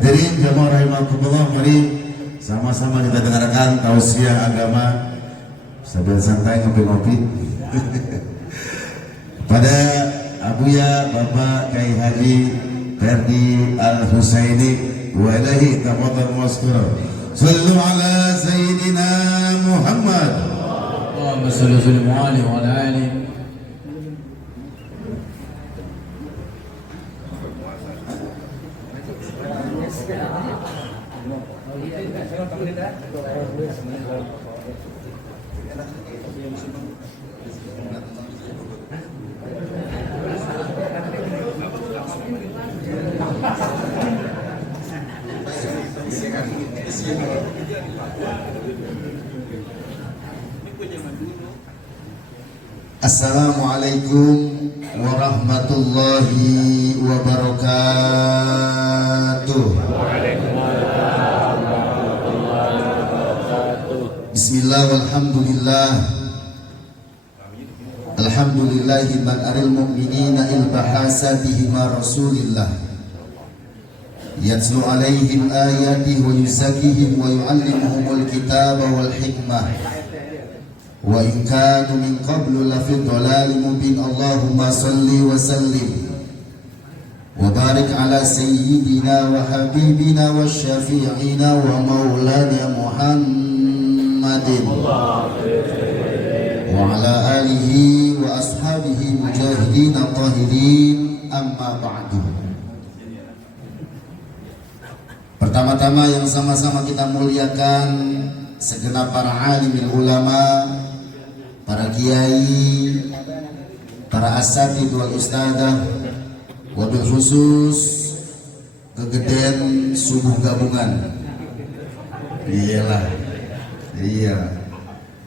Hadirin jamaah rahimakumullah, mari sama-sama kita dengarkan tausiah agama sambil santai ngopi-ngopi. Pada Abuya Bapak Kiai Haji Ferdi Al-Husaini wa ilahi tafadhal maskura. Sallu ala sayyidina Muhammad. Allahumma salli wa ala ali. Assalamualaikum warahmatullahi wabarakatuh. Bismillah walhamdulillah. Alhamdulillahi man aril mu'minina ilbahasa bihima rasulillah yatlu alaihim ayatihi wa yuzakihim wa yu'allimuhumul kitaba wal hikmah wa in kanu min qablu lafi dhalalin mubin. Allahumma salli wa sallim wa barik ala sayyidina wa habibina wa syafi'ina wa maulana Muhammadin wa ala alihi wa ashabihi mujahidin tahirin, amma ba'du. Pertama-tama yang sama-sama kita muliakan segenap para alim ulama, para kiai, para asatidz wal ustadzah, wabil khusus kegedean subuh gabungan. Iyalah, iya,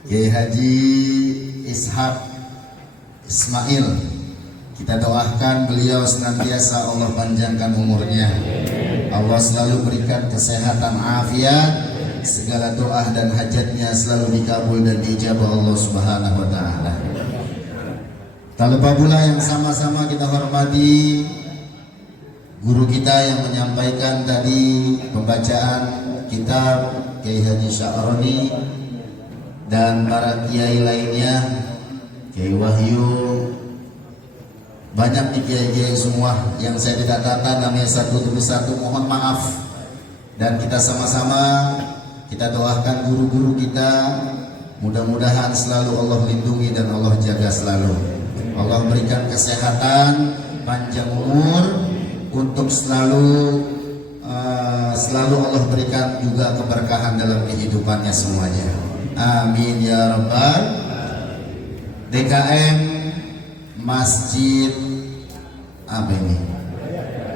Kiai Haji Ishaq Ismail, kita doakan beliau senantiasa Allah panjangkan umurnya, Allah selalu berikan kesehatan afiat, segala doa dan hajatnya selalu dikabul dan diijabah Allah Subhanahu wa taala. Tak lupa pula yang sama-sama kita hormati guru kita yang menyampaikan tadi pembacaan kitab, Kiai Haji Sya'roni, dan para kiai lainnya, Kiai Wahyu, banyak nih kiai-kiai semua yang saya tidak data namanya satu demi satu, mohon maaf. Dan kita sama-sama kita doakan guru-guru kita, mudah-mudahan selalu Allah lindungi dan Allah jaga selalu. Allah berikan kesehatan, panjang umur, untuk selalu Allah berikan juga keberkahan dalam kehidupannya semuanya. Amin ya rabbal. DKM Masjid apa ini?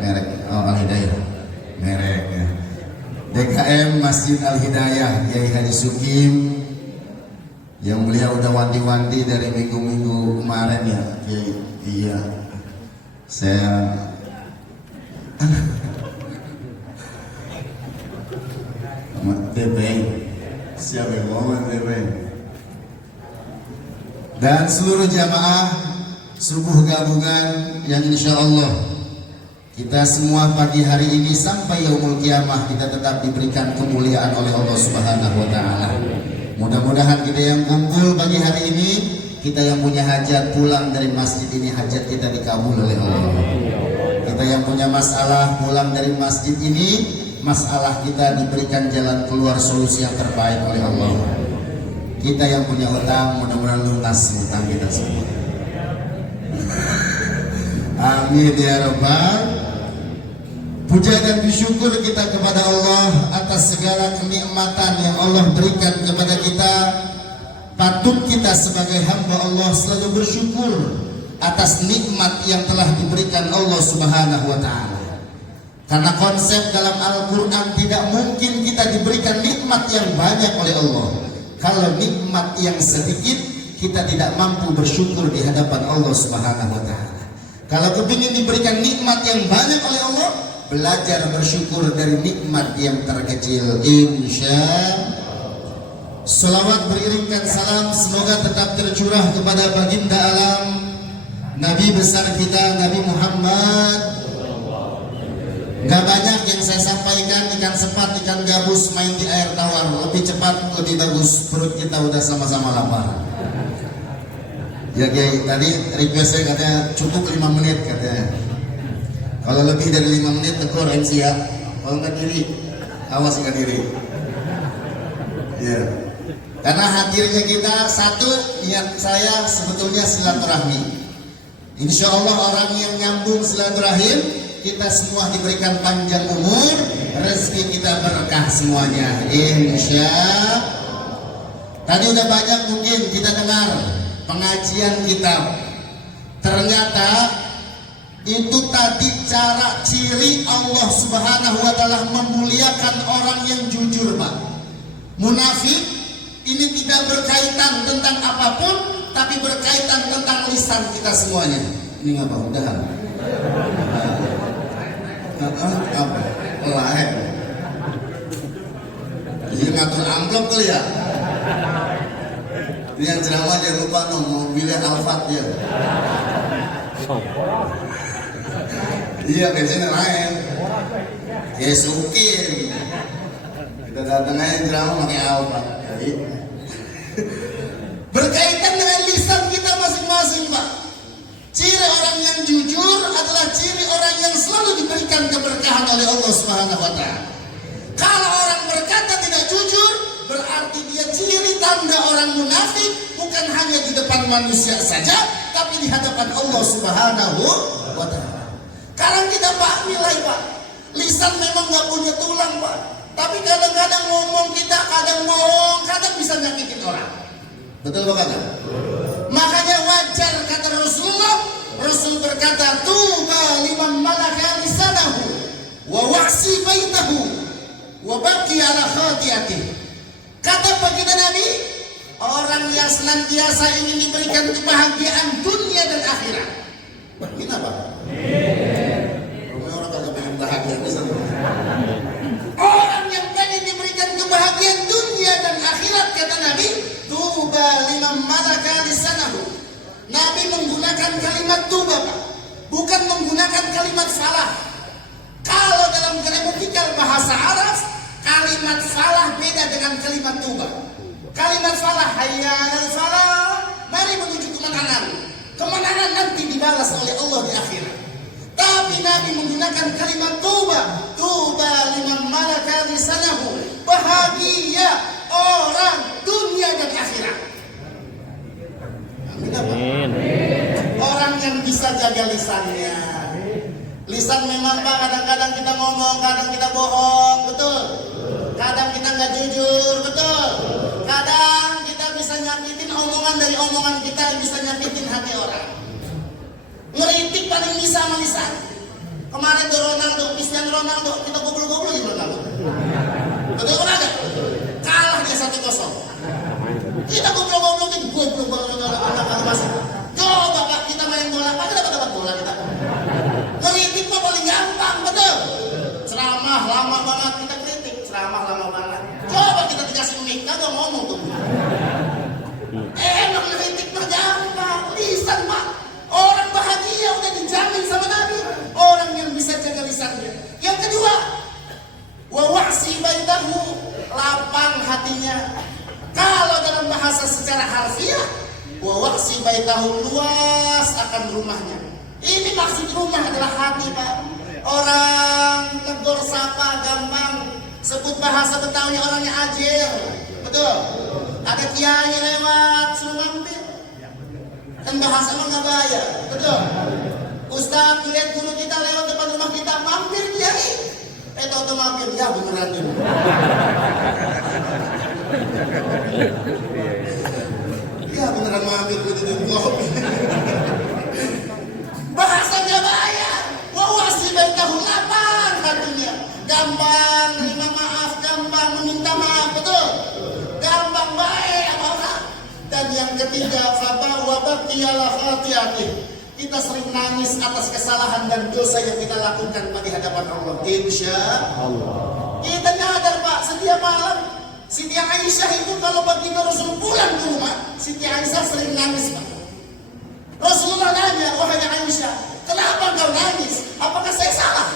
Merek Al-Hidayah. Merek ya. DKM Masjid Al-Hidayah Kiai Haji Sukim, yang beliau udah wanti-wanti dari minggu-minggu kemarin ya Kiai. Iya, saya tebeng siapa yang ngomong tebeng. Dan seluruh jamaah subuh gabungan yang insya Allah kita semua pagi hari ini sampai yaumul kiamah kita tetap diberikan kemuliaan oleh Allah Subhanahu wa taala. Mudah-mudahan kita yang kumpul pagi hari ini, kita yang punya hajat pulang dari masjid ini, hajat kita dikabul oleh Allah. Kita yang punya masalah pulang dari masjid ini, masalah kita diberikan jalan keluar, solusi yang terbaik oleh Allah. Kita yang punya hutang, mudah-mudahan lunas hutang kita semua. Amin ya rabbal. Puja dan bersyukur kita kepada Allah atas segala kenikmatan yang Allah berikan kepada kita. Patut kita sebagai hamba Allah selalu bersyukur atas nikmat yang telah diberikan Allah Subhanahu wa taala. Karena konsep dalam Al-Qur'an tidak mungkin kita diberikan nikmat yang banyak oleh Allah. Kalau nikmat yang sedikit, kita tidak mampu bersyukur di hadapan Allah Subhanahu wa taala. Kalau kepingin diberikan nikmat yang banyak oleh Allah, belajar bersyukur dari nikmat yang terkecil. Insya Salawat beriringkan salam semoga tetap tercurah kepada baginda alam, Nabi besar kita Nabi Muhammad Gak banyak yang saya sampaikan, ikan sepat, ikan gabus main di air tawar. Lebih cepat, lebih bagus. Perut kita udah sama-sama lapar. Ya Kiai, tadi request saya katanya cukup 5 menit katanya. Kalau lebih dari 5 menit tegur MC ya. Kalau nggak diri, awas nggak diri. Ya. Karena hadirnya kita satu, niat saya sebetulnya silaturahmi. Insya Allah orang yang nyambung silaturahim, kita semua diberikan panjang umur, rezeki kita berkah semuanya. Insya. Tadi udah banyak mungkin kita dengar pengajian kitab. Ternyata itu tadi cara ciri Allah Subhanahu wa taala memuliakan orang yang jujur, Pak. Munafik ini tidak berkaitan tentang apapun, tapi berkaitan tentang lisan kita semuanya. Ini ngapa udahan? Apa? Lain. Ini ngatur amplop kali ya? Ini yang ceramah jangan lupa dong, mobilnya Alphard ya. Iya, bensinnya lain. Kesukin. Kita datang aja ceramah pakai Alphard. Berkaitan dengan lisan kita masing-masing, Pak. Ciri orang yang jujur adalah ciri orang yang selalu diberikan keberkahan oleh Allah Subhanahu wa taala. Kalau orang berkata tidak jujur, berarti dia ciri tanda orang munafik, bukan hanya di depan manusia saja, tapi di hadapan Allah Subhanahu wa taala. Sekarang kita Pak nilai, Pak. Lisan memang nggak punya tulang, Pak. Tapi kadang-kadang ngomong kita, kadang bohong, kadang bisa nyakitin orang. Betul Pak kata? Makanya wajar kata Rasulullah, Rasul berkata, tuba liman malaka lisanahu wa wa'si baitahu wa baqi ala khati'atih. Kata baginda Nabi, orang yang senantiasa ingin diberikan kebahagiaan dunia dan akhirat. Ini apa? Orang kagak pengen bahagia bisa. Orang yang pengen diberikan kebahagiaan dunia dan akhirat, kata Nabi, tuba liman malaka lisanahu. Nabi menggunakan kalimat tuba, Pak, bukan menggunakan kalimat falah. Kalau dalam gramatikal bahasa Arab, kalimat falah beda dengan kalimat tuba. Kalimat falah, hayya 'alal falah, mari menuju kemenangan. Kemenangan nanti dibalas oleh Allah di akhirat. Tapi Nabi menggunakan kalimat tuba, tuba liman malaka lisanahu, bahagia orang dunia dan akhirat. Amin. Orang yang bisa jaga lisannya. Lisan memang Pak, kadang-kadang kita ngomong, kadang kita bohong, betul. Kadang kita nggak jujur, betul. Kadang kita bisa nyakitin omongan dari omongan kita, bisa nyakitin hati orang. Ngeritik paling bisa sama lisan. Kemarin tuh Ronaldo, Cristiano Ronaldo, kita goblok-goblok di Ronaldo. Betul kan ada? Kalah dia 1-0. Kita goblok-goblokin, goblok banget anak-anak masuk. Coba Pak kita main bola, Pak kita dapat bola kita. Ngeritik Pak paling gampang, betul. Ceramah lama banget kita kritik, ceramah lama banget. Coba kita dikasih mic, kagak ngomong tuh. Emang ngeritik mah gampang, lisan Pak. Orang bahagia udah dijamin sama Nabi. Orang yang bisa jaga lisannya. Yang kedua, wa wa'si baitahu, lapang hatinya. Kalau dalam bahasa secara harfiah, wa wa'si baitahu, luas akan rumahnya. Ini maksud rumah adalah hati, Pak. Orang tegur sapa gampang, sebut bahasa Betawi orangnya ajir. Betul. Ada kiai lewat suruh mampir. Kan bahasa mah nggak bayar, betul. Ustaz lihat guru kita lewat depan rumah kita, mampir kiai. Tahu mampir, ya beneran ini. Ya beneran mampir begitu kopi. Bahasanya bayar. Wawasi baitahu, lapang hatinya. Gampang terima maaf, gampang meminta maaf, betul. Gampang baik sama orang. Dan yang ketiga, wabaqiyala khati'atih. Kita sering nangis atas kesalahan dan dosa yang kita lakukan pada hadapan Allah. Insya Allah. Kita nyadar Pak, setiap malam Siti Aisyah itu kalau baginda Rasul pulang ke rumah, Siti Aisyah sering nangis Pak. Rasulullah nanya, wahai Aisyah, kenapa kau nangis? Apakah saya salah?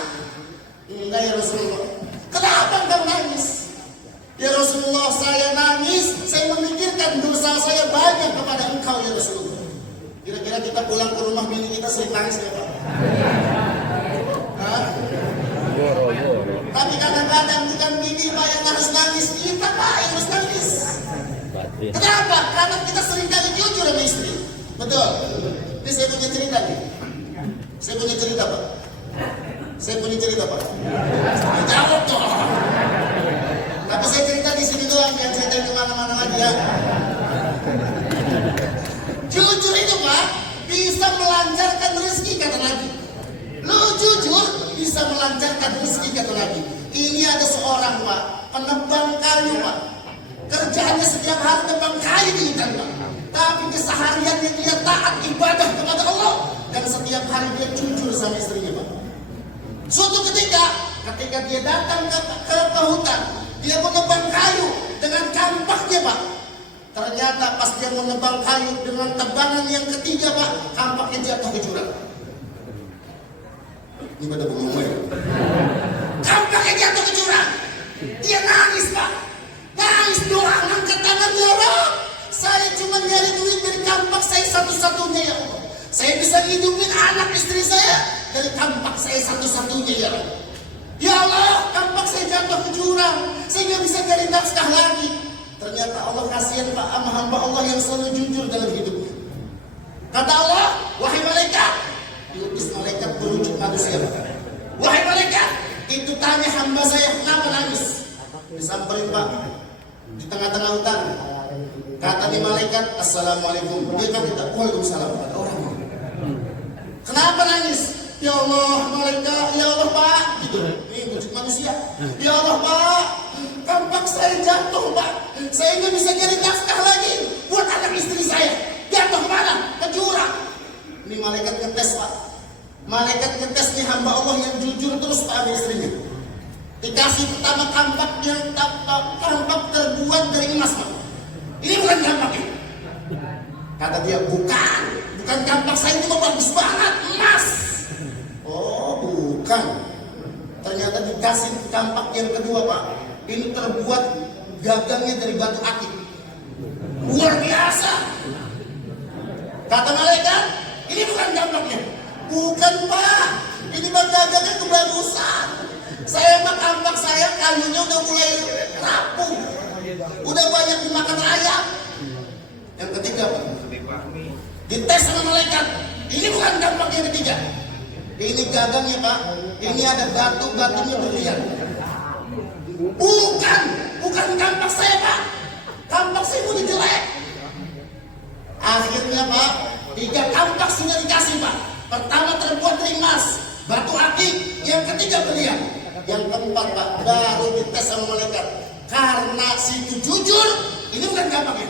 dosa saya banyak kepada Engkau ya Rasulullah. Kira-kira kita pulang ke rumah bini kita sering nangis ya Pak? Hah? Tapi kadang-kadang bukan bini Pak yang harus nangis, kita Pak yang harus nangis. Kenapa? Karena kita sering kali jujur sama istri. Betul. Ini saya punya cerita nih. Saya punya cerita Pak. Saya punya cerita Pak. Jawab toh. Tapi saya cerita di sini doang, jangan cerita kemana-mana lagi ya. Jujur itu Pak bisa melancarkan rezeki kata Nabi. Lu jujur bisa melancarkan rezeki kata Nabi. Ini ada seorang Pak penebang kayu Pak. Kerjaannya setiap hari tebang kayu di hutan Pak. Tapi kesehariannya dia taat ibadah kepada Allah dan setiap hari dia jujur sama istrinya Pak. Suatu ketika dia datang ke hutan, dia mau nebang kayu dengan kampaknya Pak. Ternyata pas dia mau nebang kayu dengan tebangan yang ketiga Pak, kampaknya jatuh ke jurang. Ini pada bengong ya. Kampaknya jatuh ke jurang. Dia nangis Pak. Nangis doa, angkat tangan ya Allah. Saya cuma nyari duit dari kampak saya satu-satunya ya Allah. Saya bisa hidupin anak istri saya dari kampak saya satu-satunya ya Allah. Ya Allah, kampak saya jatuh ke jurang. Saya nggak bisa cari nafkah lagi. Ternyata Allah kasihan Pak sama hamba Allah yang selalu jujur dalam hidupnya. Kata Allah, wahai malaikat, diutus malaikat berwujud manusia Pak. Wahai malaikat, itu tanya hamba saya kenapa nangis. Disamperin Pak di tengah-tengah hutan. Kata nih malaikat, assalamualaikum. Dia kata, waalaikumsalam. Orang kenapa nangis? Ya Allah malaikat, ya Allah Pak. Gitu. Ini wujud manusia. Ya Allah Pak, kampak saya jatuh Pak. Saya nggak bisa cari nafkah lagi buat anak istri saya. Jatuh mana? Ke jurang. Ini malaikat ngetes Pak. Malaikat ngetes nih hamba Allah yang jujur terus Pak sama istrinya. Dikasih pertama kampak yang kampak terbuat dari emas Pak. Ini bukan kampaknya. Kata dia bukan kampak saya itu bagus banget emas. Oh bukan. Ternyata dikasih kampak yang kedua Pak. Ini terbuat gagangnya dari batu akik. Luar biasa. Kata malaikat, ini bukan kampaknya. Bukan Pak. Ini gagangnya kebagusan. Saya mah kampak saya kayunya udah mulai rapuh. Udah banyak dimakan ayam. Yang ketiga Pak, dites sama malaikat. Ini bukan kampak yang ketiga. Ini gagangnya Pak. Ini ada batu-batunya berlian. Bukan kampak saya Pak. Kampak saya udah jelek. Akhirnya Pak, 3 kampak sudah dikasih Pak. Pertama terbuat dari emas, batu akik. Yang ketiga berlian. Yang keempat Pak, baru dites sama malaikat. Karena situ jujur, ini bukan kampaknya.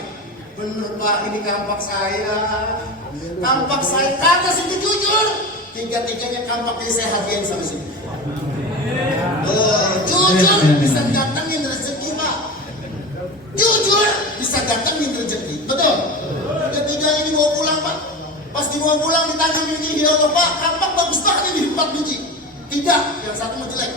Bener Pak, ini kampak saya. Kampak saya karena situ jujur. 3-tiganya kampak ini saya hadiahin sama sini. Jujur bisa datangin rezeki Pak. Jujur bisa datangin rezeki. Betul. 3-tiganya ini bawa pulang Pak. Pas dibawa pulang ditanya ini, ya Allah Pak, kampak bagus banget ini 4 biji. 3, yang satu mau jelek.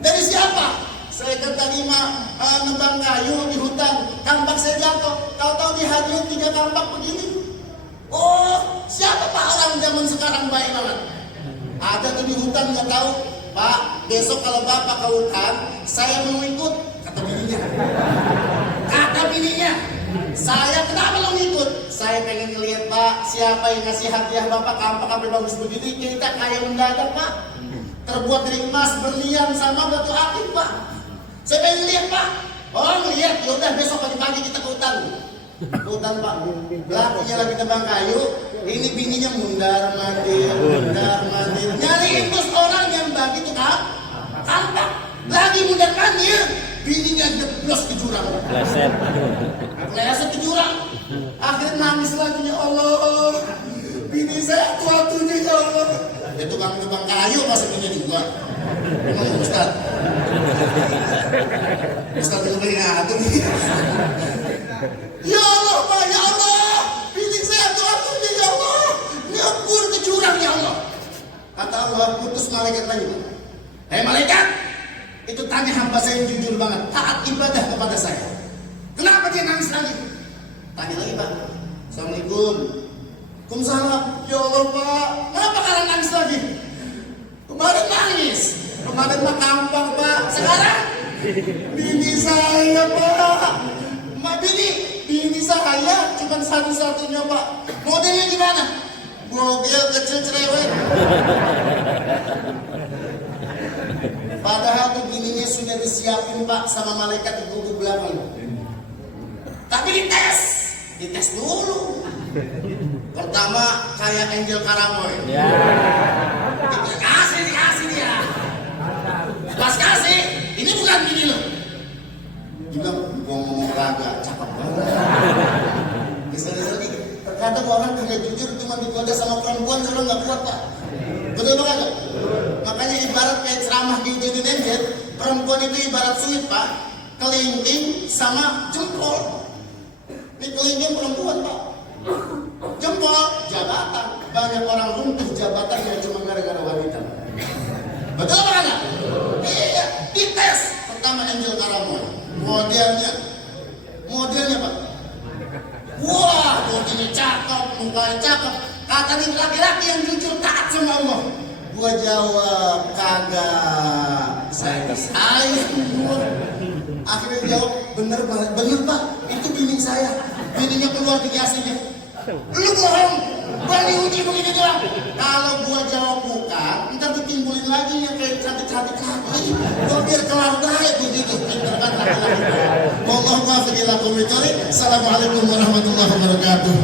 Dari siapa? Saya kan tadi nebang kayu di hutan, kampak saya jatuh. Tahu-tahu dihadirin 3 kampak begini. Oh, siapa Pak orang zaman sekarang baik banget? Ada tuh di hutan nggak tahu, Pak. Besok kalau Bapak ke hutan, saya mau ikut. Kata bininya. Saya kenapa lo ngikut? Saya pengen ngeliat Pak, siapa yang ngasih hadiah Bapak kampak sampai bagus begini. Kita kayak mendadak Pak. Terbuat dari emas, berlian sama batu akik Pak. Saya pengen lihat Pak. Oh lihat, yaudah besok pagi-pagi kita ke hutan. Ke hutan Pak. Lakinya lagi tebang kayu. Ini bininya mundar mandir. Nyariin terus orang yang bagi itu kampak. Lagi mundar mandir. Bininya jeblos ke jurang. Leset ke jurang. Akhirnya nangis lagi, ya Allah. Bini saya tua-tuanya ya Allah. Itu tukang tebang kayu masih punya juga. Emang Ustaz? Ustaz itu beri ngatur nih. Ya Allah Pak, ya Allah. Bini saya tua-tuanya ya Allah. Nyebur ke jurang ya Allah. Kata Allah, putus malaikat lagi. Hei malaikat, itu tanya hamba saya yang jujur banget, taat ibadah kepada saya. Tanya lagi Pak, Assalamualaikum. Waalaikumsalam. Ya Allah Pak, kenapa kalian nangis lagi? Kemarin nangis, kemarin mah gampang Pak. Sekarang bini saya Pak, bini saya cuma satu-satunya Pak. Modelnya gimana? Bogel kecil cerewet. Padahal tuh bininya sudah disiapin Pak sama malaikat di guguk belakang. Tapi dites dulu. Pertama kayak Angel Karamoy. Ya. Dikasih dia. Pas kasih, ini bukan bini lo. Dia bilang, gua ngomong raga, cakep banget. Misalnya dikit. Terkadang orang kagak jujur cuma digoda sama perempuan kalau nggak kuat Pak. Betul Pak kan? Makanya ibarat kayak ceramah di Indonesia, perempuan itu ibarat sulit Pak, kelingking sama jempol. Ini kelingking perempuan Pak, jempol jabatan. Banyak orang runtuh jabatan yang cuma gara-gara wanita. Betul Pak kan? Iya, dites. Pertama Angel Karamoy, modelnya Pak. Wah, bodinya cakep, mukanya cakep. Kata nih laki-laki yang jujur taat sama Allah. Gua jawab kagak. Saya. Akhirnya jawab bener Pak. Itu bini saya. Bininya keluar dikasihnya. Lu bohong. Gua diuji begini doang. Kalau gua jawab bukan, ntar ditimbulin lagi yang kayak cantik-cantik lagi. Gua biar kelar baik begitu. Pinter kan laki-laki. Assalamualaikum warahmatullahi wabarakatuh.